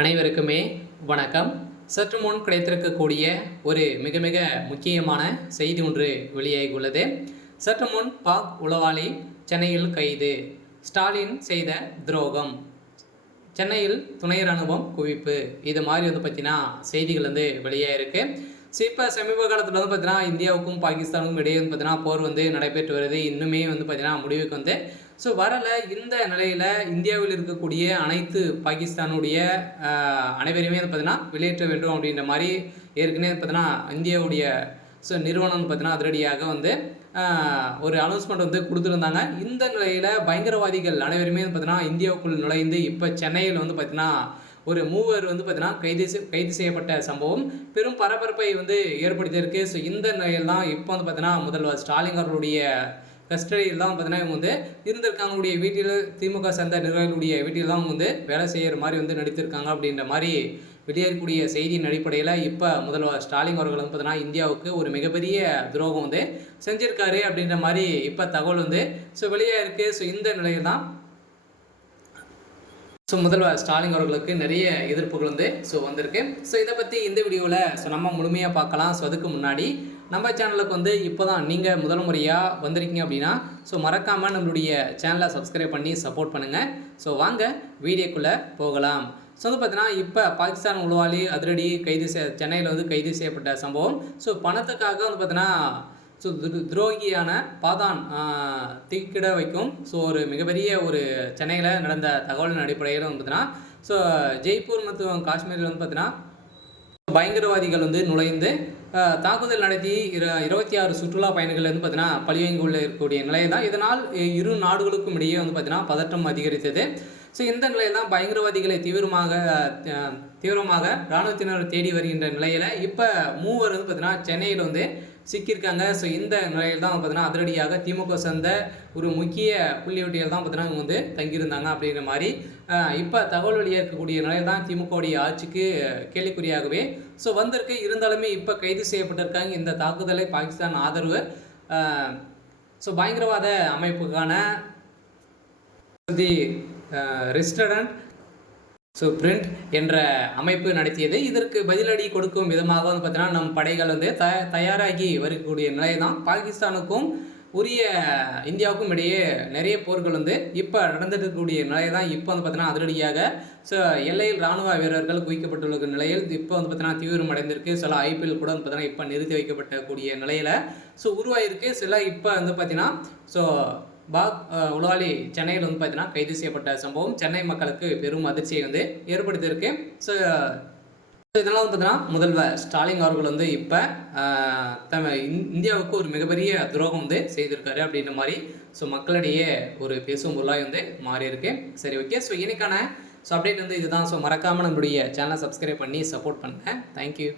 அனைவருக்குமே வணக்கம். சற்று முன் கிடைத்திருக்கக்கூடிய ஒரு மிக மிக முக்கியமான செய்தி ஒன்று வெளியாகியுள்ளது. சற்று முன் பாக் உளவாளி சென்னையில் கைது, ஸ்டாலின் செய்த துரோகம், சென்னையில் துணை ராணுவம் குவிப்பு, இது மாதிரி பார்த்தீங்கன்னா செய்திகள் வெளியாகிருக்கு. இப்போ சமீப காலத்தில் பார்த்தீங்கன்னா இந்தியாவுக்கும் பாகிஸ்தானுக்கும் இடையே பார்த்தீங்கன்னா போர் நடைபெற்று வருது. இன்னுமே பார்த்தீங்கன்னா முடிவுக்கு வரலை. இந்த நிலையில் இந்தியாவில் இருக்கக்கூடிய அனைத்து பாகிஸ்தானுடைய அனைவரையுமே பார்த்தீங்கன்னா வெளியேற்ற வேண்டும் அப்படின்ற மாதிரி ஏற்கனவே பார்த்தீங்கன்னா இந்தியாவுடைய நிறுவனம் பார்த்தீங்கன்னா அதிரடியாக ஒரு அனௌன்ஸ்மெண்ட் கொடுத்துருந்தாங்க. இந்த நிலையில் பயங்கரவாதிகள் அனைவருமே பார்த்தீங்கன்னா இந்தியாவுக்குள் நுழைந்து இப்போ சென்னையில் பார்த்தீங்கன்னா ஒரு மூவர் பார்த்தீங்கன்னா கைது செய்யப்பட்ட சம்பவம் பெரும் பரபரப்பை ஏற்படுத்தியிருக்கு. ஸோ இந்த நிலையில் தான் இப்போ பார்த்தீங்கன்னா முதல்வர் ஸ்டாலின் அவர்களுடைய கஸ்டடியில் தான் பார்த்தீங்கன்னா இவங்க இருந்திருக்காங்களுடைய வீட்டில் திமுக சேர்ந்த நிர்வாகிகளுடைய வீட்டில் தான் வேலை செய்கிற மாதிரி நடித்திருக்காங்க அப்படின்ற மாதிரி வெளியேறக்கூடிய செய்தியின் அடிப்படையில் இப்போ முதல்வர் ஸ்டாலின் அவர்கள் பார்த்தீங்கன்னா இந்தியாவுக்கு ஒரு மிகப்பெரிய துரோகம் செஞ்சிருக்காரு அப்படின்ற மாதிரி இப்போ தகவல் வெளியே இருக்குது. ஸோ இந்த நிலையில் தான் முதல்வர் ஸ்டாலின் அவர்களுக்கு நிறைய எதிர்ப்புகள் வந்திருக்கு. ஸோ இதை பற்றி இந்த வீடியோவில் நம்ம முழுமையாக பார்க்கலாம். ஸோ அதுக்கு முன்னாடி நம்ம சேனலுக்கு இப்போ தான் நீங்கள் முதல் முறையாக வந்திருக்கீங்க அப்படின்னா மறக்காமல் நம்மளுடைய சேனலை சப்ஸ்கிரைப் பண்ணி சப்போர்ட் பண்ணுங்கள். ஸோ வாங்க வீடியோக்குள்ளே போகலாம். ஸோ பார்த்தீங்கன்னா இப்போ பாகிஸ்தான் உளவாளி அதிரடி சென்னையில் கைது செய்யப்பட்ட சம்பவம். ஸோ பணத்துக்காக பார்த்தீங்கன்னா துரோகியான பாதான் தீக்கிட வைக்கும். ஒரு மிகப்பெரிய ஒரு சென்னையில் நடந்த தகவலின் அடிப்படையில் பார்த்தீங்கன்னா ஜெய்ப்பூர் மற்றும் காஷ்மீரில் பார்த்தீங்கன்னா பயங்கரவாதிகள் நுழைந்து தாக்குதல் நடத்தி 26 சுற்றுலா பயணிகள் பார்த்தீங்கன்னா பழிவாங்கி இருக்கக்கூடிய நிலை தான். இதனால் இரு நாடுகளுக்கும் இடையே பார்த்தீங்கன்னா பதற்றம் அதிகரித்தது. ஸோ இந்த நிலையில் தான் பயங்கரவாதிகளை தீவிரமாக இராணுவத்தினர் தேடி வருகின்ற நிலையில் இப்போ மூவர் பார்த்தீங்கன்னா சென்னையில் சிக்கியிருக்காங்க. ஸோ இந்த நிலையில் தான் பார்த்தீங்கன்னா அதிரடியாக திமுக சேர்ந்த ஒரு முக்கிய புள்ளிவட்டிகள் தான் பார்த்தீங்கன்னா இவங்க தங்கியிருந்தாங்க அப்படிங்கிற மாதிரி இப்போ தகவல் வெளியாக இருக்கக்கூடிய நிலையில் தான் திமுகவுடைய ஆட்சிக்கு கேள்விக்குறியாகவே வந்திருக்கு. இருந்தாலுமே இப்போ கைது செய்யப்பட்டிருக்காங்க. இந்த தாக்குதலை பாகிஸ்தான் ஆதரவு பயங்கரவாத அமைப்புக்கான ரெஸ்டாரண்ட் பிரிண்ட் என்ற அமைப்பு நடத்தியது. இதற்கு பதிலடி கொடுக்கும் விதமாக பார்த்தீங்கன்னா நம் படைகள் தயாராகி வரக்கூடிய நிலை தான். பாகிஸ்தானுக்கும் உரிய இந்தியாவுக்கும் இடையே நிறைய போர்கள் இப்போ நடந்துட்டு இருக்கக்கூடிய நிலை தான். இப்போ பார்த்தீங்கன்னா அதிரடியாக எல்லையில் இராணுவ வீரர்கள் குவிக்கப்பட்டுள்ள நிலையில் இப்போ பார்த்தீங்கன்னா தீவிரம் அடைந்திருக்கு. சில ஐபிஎல் கூட பார்த்தீங்கன்னா இப்போ நிறுத்தி வைக்கப்பட்டக்கூடிய நிலையில் உருவாயிருக்கு. சில இப்போ பார்த்தீங்கன்னா பாக் உளவாளி சென்னையில் பார்த்தீங்கன்னா கைது செய்யப்பட்ட சம்பவம் சென்னை மக்களுக்கு பெரும் அதிர்ச்சியை ஏற்படுத்தியிருக்கு. ஸோ இதெல்லாம் பார்த்தீங்கன்னா முதல்வர் ஸ்டாலின் அவர்கள் இப்போ இந்தியாவுக்கு ஒரு மிகப்பெரிய துரோகம் செய்திருக்காரு அப்படின்ற மாதிரி மக்களிடையே ஒரு பேசும் பொருளாக மாறி இருக்கு. சரி, ஓகே. ஸோ இன்னைக்கான அப்டேட் இதுதான். மறக்காமல் நம்மளுடைய சேனலை சப்ஸ்கிரைப் பண்ணி சப்போர்ட் பண்ணுங்கள். தேங்க்யூ.